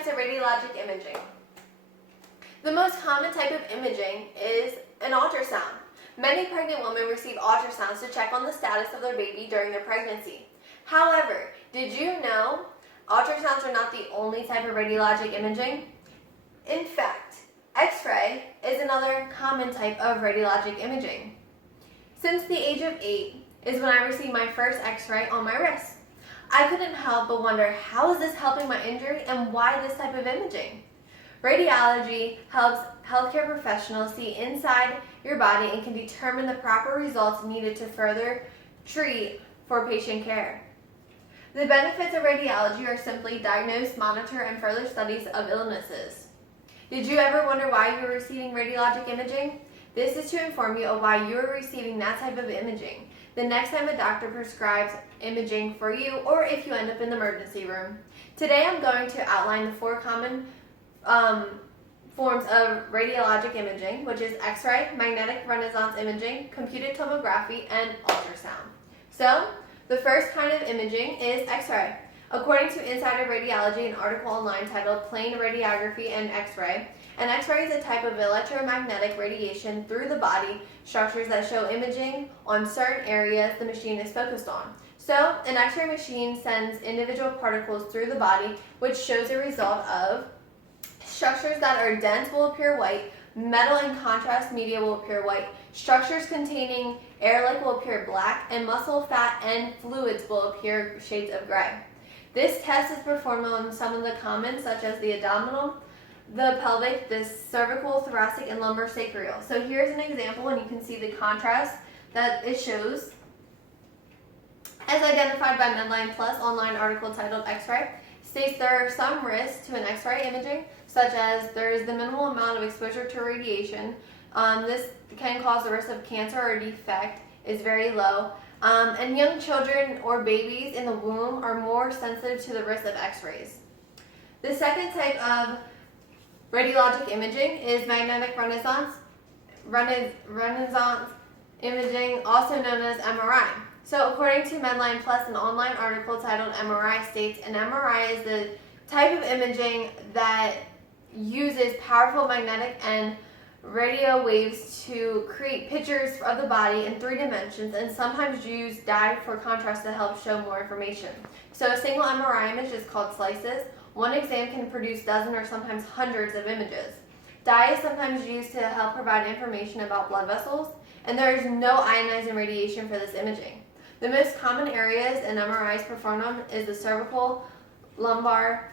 types of radiologic imaging. The most common type of imaging is an ultrasound. Many pregnant women receive ultrasounds to check on the status of their baby during their pregnancy. However, did you know ultrasounds are not the only type of radiologic imaging? In fact, X-ray is another common type of radiologic imaging. Since the age of 8 is when I received my first X-ray on my wrist. I couldn't help but wonder, how is this helping my injury and why this type of imaging? Radiology helps healthcare professionals see inside your body and can determine the proper results needed to further treat for patient care. The benefits of radiology are simply diagnose, monitor, and further studies of illnesses. Did you ever wonder why you were receiving radiologic imaging? This is to inform you of why you are receiving that type of imaging the next time a doctor prescribes imaging for you, or if you end up in the emergency room. Today I'm going to outline the 4 common forms of radiologic imaging, which is X-ray, magnetic resonance imaging, computed tomography, and ultrasound. So, the first kind of imaging is X-ray. According to Insider Radiology, an article online titled Plain Radiography and X-ray, an X-ray is a type of electromagnetic radiation through the body structures that show imaging on certain areas the machine is focused on. So, an X-ray machine sends individual particles through the body, which shows a result of structures that are dense will appear white, metal and contrast media will appear white, structures containing air-like will appear black, and muscle, fat, and fluids will appear shades of gray. This test is performed on some of the common, such as the abdominal, the pelvic, the cervical, thoracic, and lumbar sacral. So here's an example, and you can see the contrast that it shows. As identified by Medline Plus online article titled X-ray, states there are some risks to an X-ray imaging, such as there is the minimal amount of exposure to radiation. This can cause the risk of cancer or defect is very low. And young children or babies in the womb are more sensitive to the risk of X-rays. The second type of radiologic imaging is magnetic resonance imaging, also known as MRI. So according to Medline Plus, an online article titled MRI states an MRI is the type of imaging that uses powerful magnetic and radio waves to create pictures of the body in 3 dimensions, and sometimes use dye for contrast to help show more information. So a single MRI image is called slices. One exam can produce dozens or sometimes hundreds of images. Dye is sometimes used to help provide information about blood vessels, and there is no ionizing radiation for this imaging. The most common areas an MRI is performed on is the cervical, lumbar,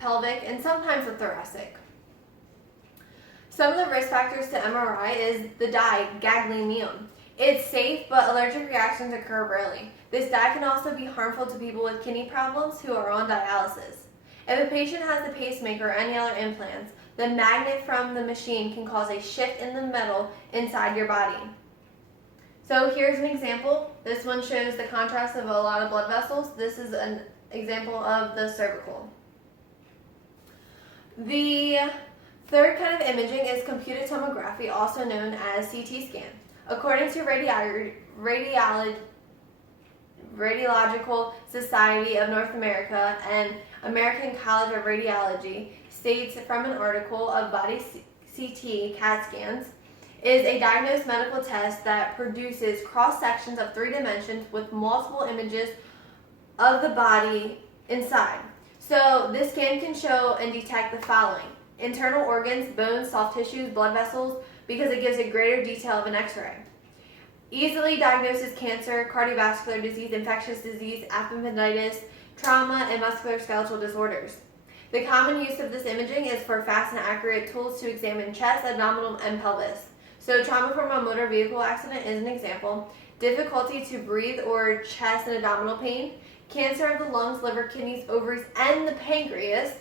pelvic, and sometimes the thoracic. Some of the risk factors to MRI is the dye, gadolinium. It's safe, but allergic reactions occur rarely. This dye can also be harmful to people with kidney problems who are on dialysis. If a patient has a pacemaker or any other implants, the magnet from the machine can cause a shift in the metal inside your body. So here's an example. This one shows the contrast of a lot of blood vessels. This is an example of the cervical. The third kind of imaging is computed tomography, also known as CT scan. According to Radiological Society of North America and American College of Radiology, states from an article of body CT CAT scans is a diagnosed medical test that produces cross-sections of 3 dimensions with multiple images of the body inside. So this scan can show and detect the following: internal organs, bones, soft tissues, blood vessels, because it gives a greater detail of an X-ray. Easily diagnoses cancer, cardiovascular disease, infectious disease, appendicitis, trauma, and musculoskeletal disorders. The common use of this imaging is for fast and accurate tools to examine chest, abdominal, and pelvis. So trauma from a motor vehicle accident is an example. Difficulty to breathe or chest and abdominal pain. Cancer of the lungs, liver, kidneys, ovaries, and the pancreas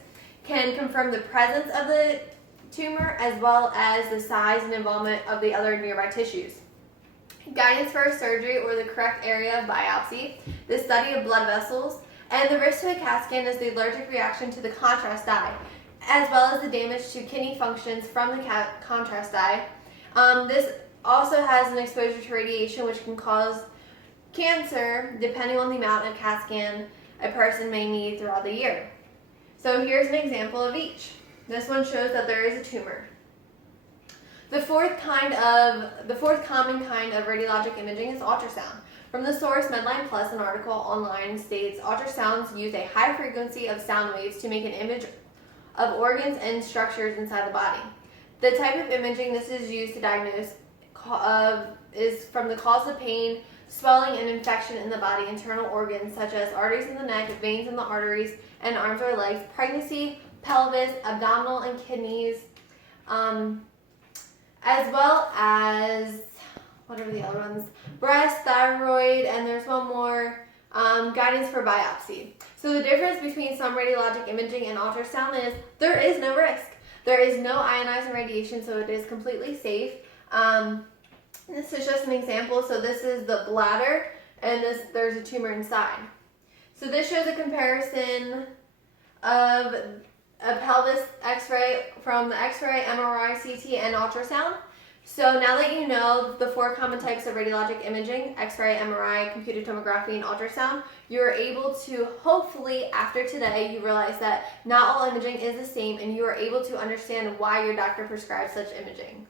can confirm the presence of the tumor as well as the size and involvement of the other nearby tissues. Guidance for surgery or the correct area of biopsy, the study of blood vessels, and the risk to a CAT scan is the allergic reaction to the contrast dye, as well as the damage to kidney functions from the contrast dye. This also has an exposure to radiation, which can cause cancer depending on the amount of CAT scan a person may need throughout the year. So here's an example of each. This one shows that there is a tumor. The fourth common kind of radiologic imaging is ultrasound. From the source Medline Plus, an article online states ultrasounds use a high frequency of sound waves to make an image of organs and structures inside the body. The type of imaging this is used to diagnose is from the cause of pain, swelling, and infection in the body, internal organs such as arteries in the neck, veins in the arteries, and arms or legs, pregnancy, pelvis, abdominal, and kidneys, as well as, whatever the other ones, breast, thyroid, and there's one more, guidance for biopsy. So the difference between some radiologic imaging and ultrasound is there is no risk. There is no ionizing radiation, so it is completely safe. This is just an example. So this is the bladder, and there's a tumor inside. So this shows a comparison of a pelvis x-ray from the x-ray, MRI, CT, and ultrasound. So now that you know the 4 common types of radiologic imaging, x-ray, MRI, computed tomography, and ultrasound, you're able to, hopefully after today, you realize that not all imaging is the same, and you are able to understand why your doctor prescribes such imaging.